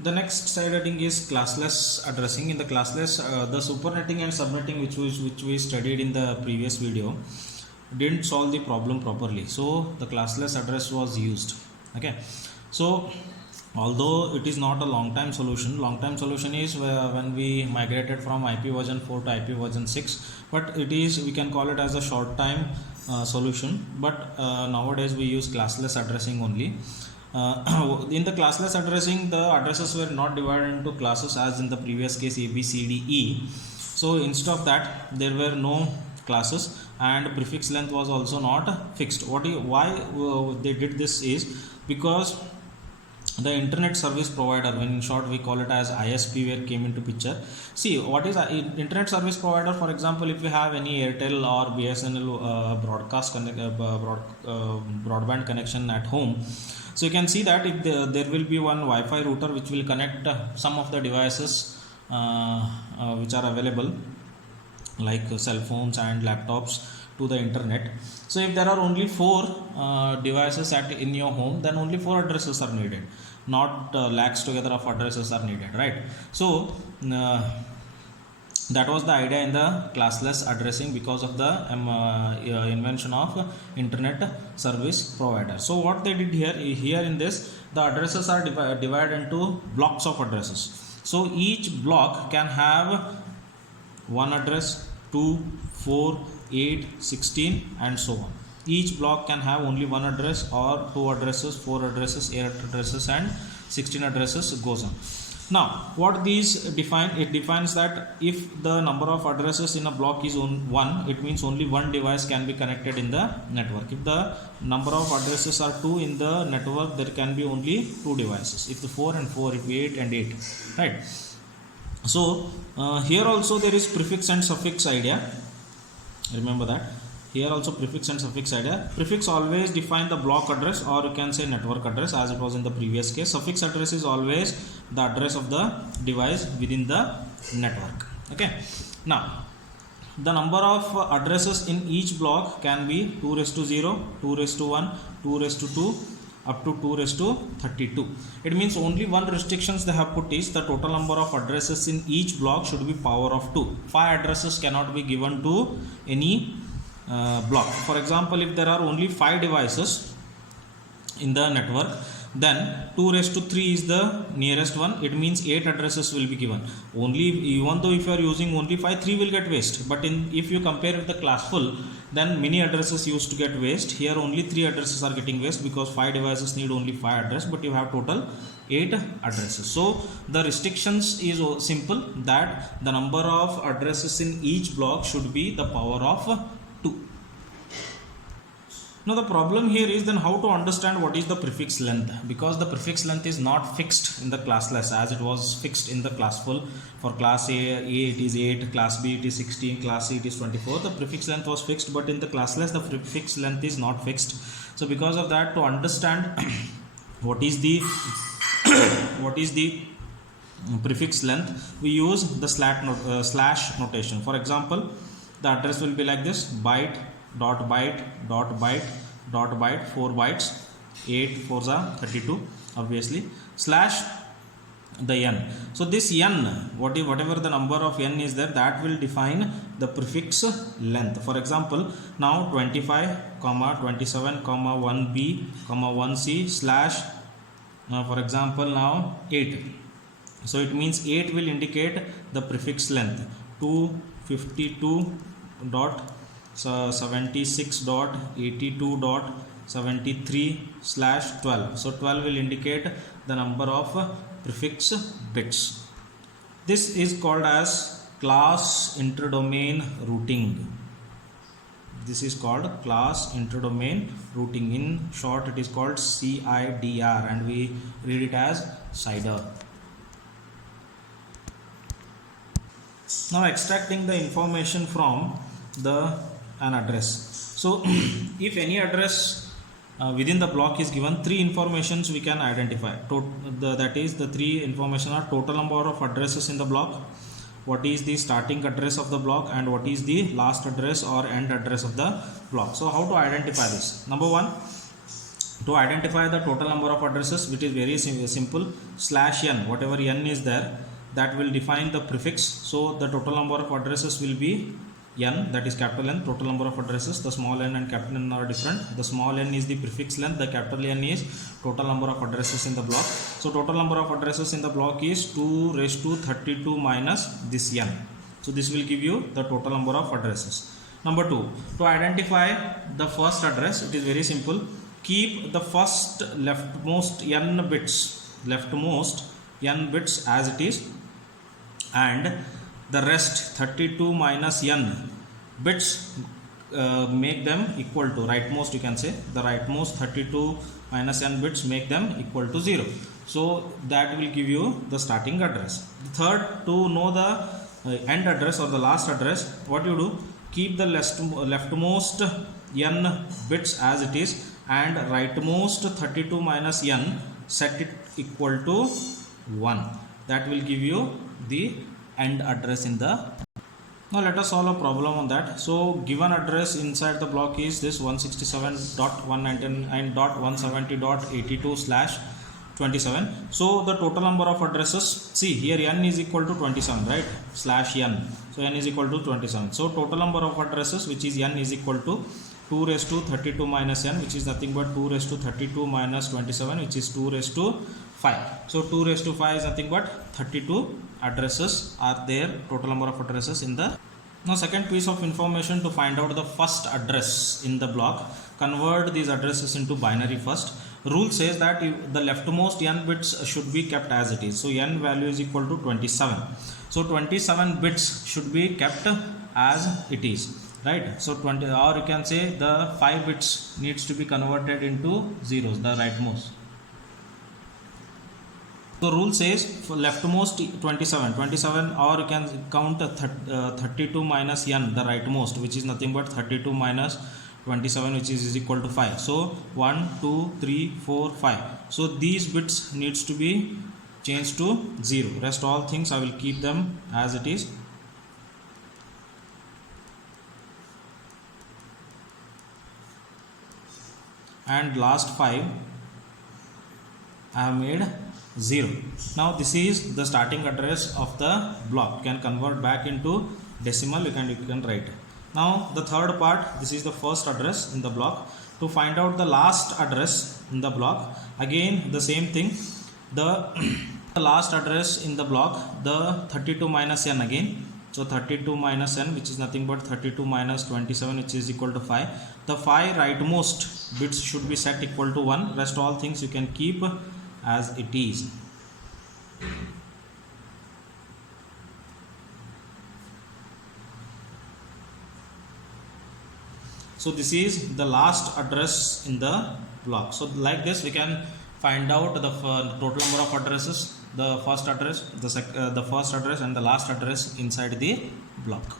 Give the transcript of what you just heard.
The next side heading is classless addressing. In the classless, the supernetting and subnetting which we studied in the previous video didn't solve the problem properly, so the classless address was used. Okay, so although it is not a long time solution is when we migrated from IP version 4 to IP version 6, but it is, we can call it as a short time solution. But nowadays we use classless addressing only. In the classless addressing, the addresses were not divided into classes as in the previous case A, B, C, D, E. So instead of that, there were no classes, and prefix length was also not fixed. Why they did this is because the internet service provider, when in short we call it as ISP, where came into picture. See, what is internet service provider? For example, if you have any Airtel or BSNL broadband connection at home, so you can see that if there will be one Wi-Fi router which will connect some of the devices which are available, like cell phones and laptops, to the internet. So if there are only 4 devices in your home, then only 4 addresses are needed, not lakhs together of addresses are needed, right? So that was the idea in the classless addressing, because of the invention of internet service provider. So what they did here in this, the addresses are divided into blocks of addresses. So each block can have one address, 2, 4, 8, 16 and so on. Each block can have only one address or 2 addresses, 4 addresses, 8 addresses and 16 addresses goes on. Now what these define, it defines that if the number of addresses in a block is 1, it means only one device can be connected in the network. If the number of addresses are 2 in the network, there can be only 2 devices. If the 4 and 4, if 8 and 8, right? So here also there is prefix and suffix idea. Remember that here also prefix and suffix idea. Prefix always define the block address, or you can say network address, as it was in the previous case. Suffix address is always the address of the device within the network. Okay, now the number of addresses in each block can be 2 raised to 0, 2 raised to 1, 2 raised to 2, up to 2 raised to 32. It means only one restrictions they have put is the total number of addresses in each block should be power of 2. 5 addresses cannot be given to any block. For example, if there are only 5 devices in the network, then 2 raised to 3 is the nearest one. It means 8 addresses will be given. Only, even though if you are using only 5, 3 will get waste. But if you compare with the class full, then many addresses used to get waste. Here only 3 addresses are getting waste, because 5 devices need only 5 address, but you have total 8 addresses. So the restrictions is simple, that the number of addresses in each block should be the power of 2. Now the problem here is then how to understand what is the prefix length, because the prefix length is not fixed in the classless as it was fixed in the classful. For class A it is 8, class B it is 16, class C it is 24. The prefix length was fixed, but in the classless the prefix length is not fixed. So because of that, to understand what is the prefix length, we use the slash notation. For example, the address will be like this: byte dot byte dot byte dot byte, 4 bytes, 8 4s are 32 obviously, slash the n. So this n, whatever the number of n is there, that will define the prefix length. For example, now 25 27 1b 1c slash for example now 8. So it means 8 will indicate the prefix length. 252 dot 76.82.73 slash 12. So 12 will indicate the number of prefix bits. This is called as class interdomain routing. This is called class interdomain routing. In short, it is called CIDR, and we read it as CIDR. Now extracting the information from an address. So if any address within the block is given, 3 informations we can identify. That is, the 3 information are total number of addresses in the block, what is the starting address of the block, and what is the last address or end address of the block. So how to identify this? Number 1, To identify the total number of addresses, which is very simple, slash n, whatever n is there, that will define the prefix. So the total number of addresses will be n, that is capital N, total number of addresses. The small n and capital N are different. The small n is the prefix length, the capital N is total number of addresses in the block. So total number of addresses in the block is 2 raised to 32 minus this n. So this will give you the total number of addresses. Number 2, to identify the first address, it is very simple. Keep the first leftmost n bits as it is, and the rest 32 minus n bits make them equal to rightmost, you can say the rightmost 32 minus n bits make them equal to 0. So that will give you the starting address. The third, to know the end address or the last address, what you do, keep the leftmost n bits as it is, and rightmost 32 minus n set it equal to 1. That will give you the end address in the. Now let us solve a problem on that. So given address inside the block is this 167.199.170.82/27. So the total number of addresses, see here n is equal to 27, right, slash n, so n is equal to 27. So total number of addresses, which is n, is equal to 2 raised to 32 minus n, which is nothing but 2 raised to 32 minus 27, which is 2 raised to 5. So 2 raised to 5 is nothing but 32 addresses are there, total number of addresses in the. Now second piece of information, to find out the first address in the block, convert these addresses into binary first. Rule says that the leftmost n bits should be kept as it is. So n value is equal to 27. So 27 bits should be kept as it is, right? So 20, or you can say the 5 bits needs to be converted into zeros, the rightmost. So rule says for leftmost 27, or you can count 32 minus n, the rightmost, which is nothing but 32 minus 27, which is equal to 5. So 1 2 3 4 5. So these bits needs to be changed to 0. Rest all things I will keep them as it is. And last 5 I have made 0. Now this is the starting address of the block. You can convert back into decimal, you can write. Now the third part, this is the first address in the block. To find out the last address in the block, again the same thing, the last address in the block, the 32 minus n again. So 32 minus n, which is nothing but 32 minus 27, which is equal to 5. The 5 rightmost bits should be set equal to 1. Rest all things you can keep as it is. So this is the last address in the block. So like this we can find out the total number of addresses, the first address, the first address and the last address inside the block.